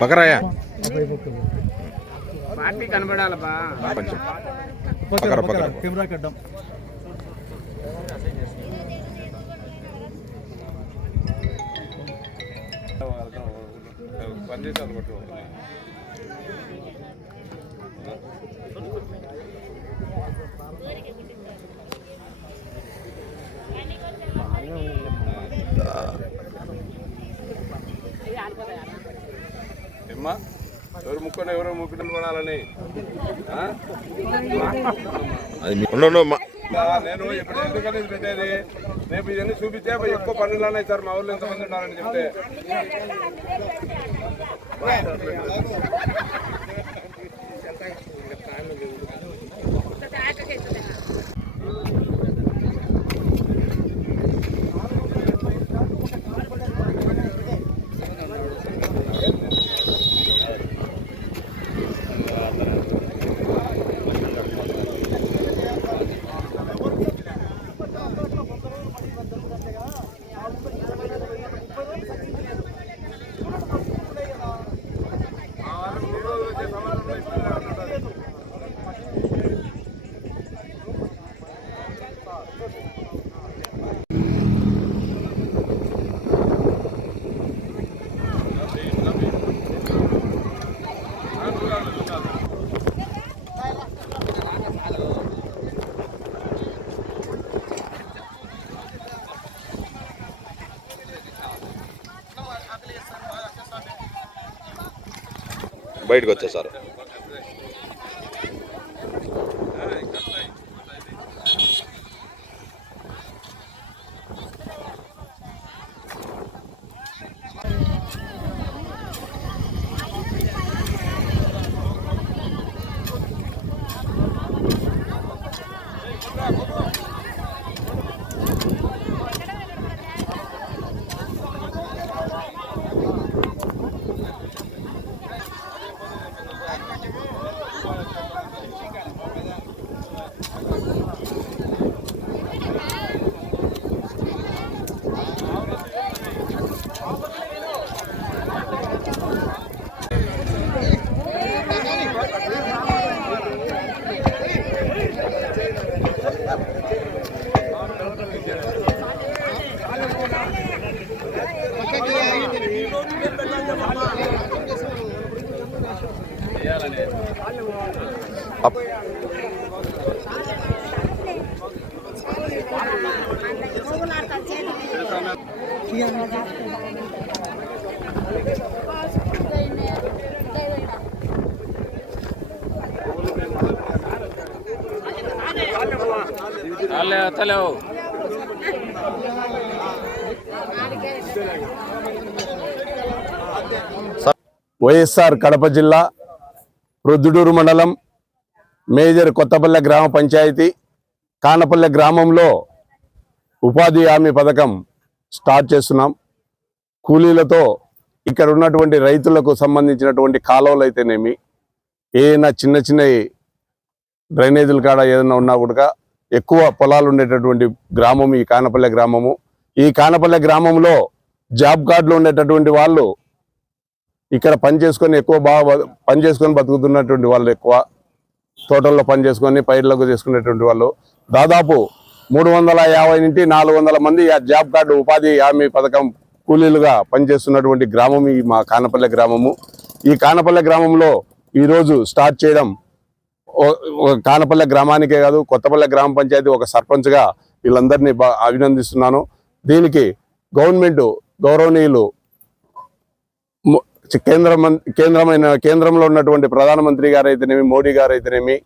బకరాయా party కనబడాలబ్బా పని చేసి కొట్టు పెట్టుకొని ఎవరో ముగ్గురు కొనాలని నేను ఇప్పుడు ఎందుకని పెట్టేది రేపు ఇవన్నీ చూపిస్తే ఎక్కువ పనులు ఉన్నాయి సార్ మా ఊళ్ళో ఎంతమంది ఉన్నారని చెప్తే బయటకు వచ్చేసారు తలేవు వైఎస్ఆర్ కడప జిల్లా రొద్దుడూరు మండలం మేజర్ కొత్తపల్లె గ్రామ పంచాయతీ కానపల్లె గ్రామంలో ఉపాధి హామీ పథకం స్టార్ట్ చేస్తున్నాం కూలీలతో ఇక్కడ ఉన్నటువంటి రైతులకు సంబంధించినటువంటి కాలువలు అయితేనేమి ఏదైనా చిన్న చిన్న డ్రైనేజీల కాడ ఏదైనా ఉన్నా కూడా ఎక్కువ పొలాలు ఉండేటటువంటి గ్రామం ఈ కానపల్లె గ్రామము ఈ కానపల్లె గ్రామంలో జాబ్ కార్డులు ఉండేటటువంటి వాళ్ళు ఇక్కడ పని చేసుకొని ఎక్కువ బాగా పని చేసుకొని బతుకుతున్నటువంటి వాళ్ళు ఎక్కువ తోటల్లో పని చేసుకొని పైర్లకు చేసుకునేటువంటి వాళ్ళు దాదాపు మూడు వందల యాభై నుంచి నాలుగు వందల మంది ఆ జాబ్ కార్డు ఉపాధి హామీ పథకం కూలీలుగా పనిచేస్తున్నటువంటి గ్రామం ఈ మా కానపల్లె గ్రామము ఈ కానపల్లె గ్రామంలో ఈరోజు స్టార్ట్ చేయడం కానపల్లె గ్రామానికే కాదు కొత్తపల్లె గ్రామ పంచాయతీ ఒక సర్పంచ్గా వీళ్ళందరినీ అభినందిస్తున్నాను దీనికి గవర్నమెంట్ గౌరవనీయులు కేంద్ర కేంద్రమైన కేంద్రంలో ఉన్నటువంటి ప్రధానమంత్రి గారు అయితేనేమి మోడీ గారు అయితేనేమి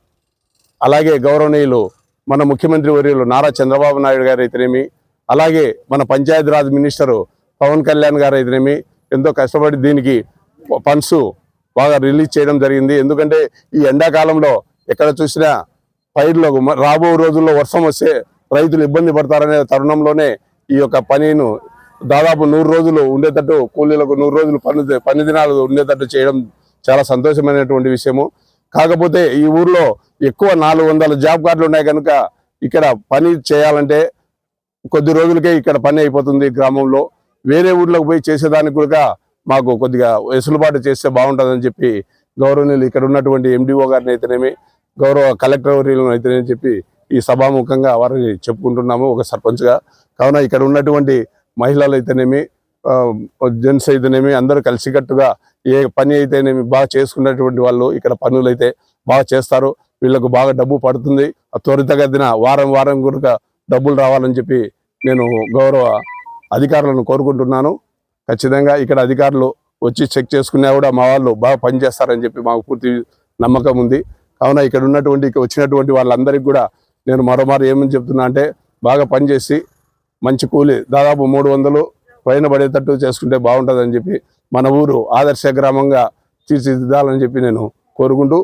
అలాగే గౌరవనీయులు మన ముఖ్యమంత్రి వర్యులు నారా చంద్రబాబు నాయుడు గారు అయితేనేమి అలాగే మన పంచాయతీరాజ్ మినిస్టరు పవన్ కళ్యాణ్ గారు అయితేనేమి ఎంతో కష్టపడి దీనికి ఫండ్స్ బాగా రిలీజ్ చేయడం జరిగింది ఎందుకంటే ఈ ఎండాకాలంలో ఎక్కడ చూసినా పైర్లో రాబో రోజుల్లో వర్షం వస్తే రైతులు ఇబ్బంది పడతారనే తరుణంలోనే ఈ యొక్క పనిను దాదాపు నూరు రోజులు ఉండేటట్టు కూలీలకు నూరు రోజులు పని పని దినాలు ఉండేటట్టు చేయడం చాలా సంతోషమైనటువంటి విషయము కాకపోతే ఈ ఊర్లో ఎక్కువ నాలుగు వందల జాబ్ కార్డులు ఉన్నాయి కనుక ఇక్కడ పని చేయాలంటే కొద్ది రోజులకే ఇక్కడ పని అయిపోతుంది గ్రామంలో వేరే ఊర్లోకి పోయి చేసేదానికి కూడా మాకు కొద్దిగా వెసులుబాటు చేస్తే బాగుంటుందని చెప్పి గౌరవనీయులు ఇక్కడ ఉన్నటువంటి ఎండిఓ గారిని అయితేనేమి గౌరవ కలెక్టర్ వర్యులను అయితేనేమి చెప్పి ఈ సభాముఖంగా వారిని చెప్పుకుంటున్నాము ఒక సర్పంచ్గా కావున ఇక్కడ ఉన్నటువంటి మహిళలు అయితేనేమి జెంట్స్ అయితేనేమి అందరూ కలిసికట్టుగా ఏ పని అయితేనేమి బాగా చేసుకున్నటువంటి వాళ్ళు ఇక్కడ పనులు అయితే బాగా చేస్తారు వీళ్ళకు బాగా డబ్బు పడుతుంది త్వరితగతిన వారం వారం కనుక డబ్బులు రావాలని చెప్పి నేను గౌరవ అధికారులను కోరుకుంటున్నాను ఖచ్చితంగా ఇక్కడ అధికారులు వచ్చి చెక్ చేసుకున్నా కూడా మా వాళ్ళు బాగా పనిచేస్తారని చెప్పి మాకు పూర్తి నమ్మకం ఉంది కావున ఇక్కడ ఉన్నటువంటి వచ్చినటువంటి వాళ్ళందరికీ కూడా నేను మరోమారు ఏమని చెప్తున్నా అంటే బాగా పనిచేసి మంచి కూలి దాదాపు మూడు వందలు పైన పడేటట్టు చేసుకుంటే బాగుంటుందని చెప్పి మన ఊరు ఆదర్శ గ్రామంగా తీర్చిదిద్దాలని చెప్పి నేను కోరుకుంటూ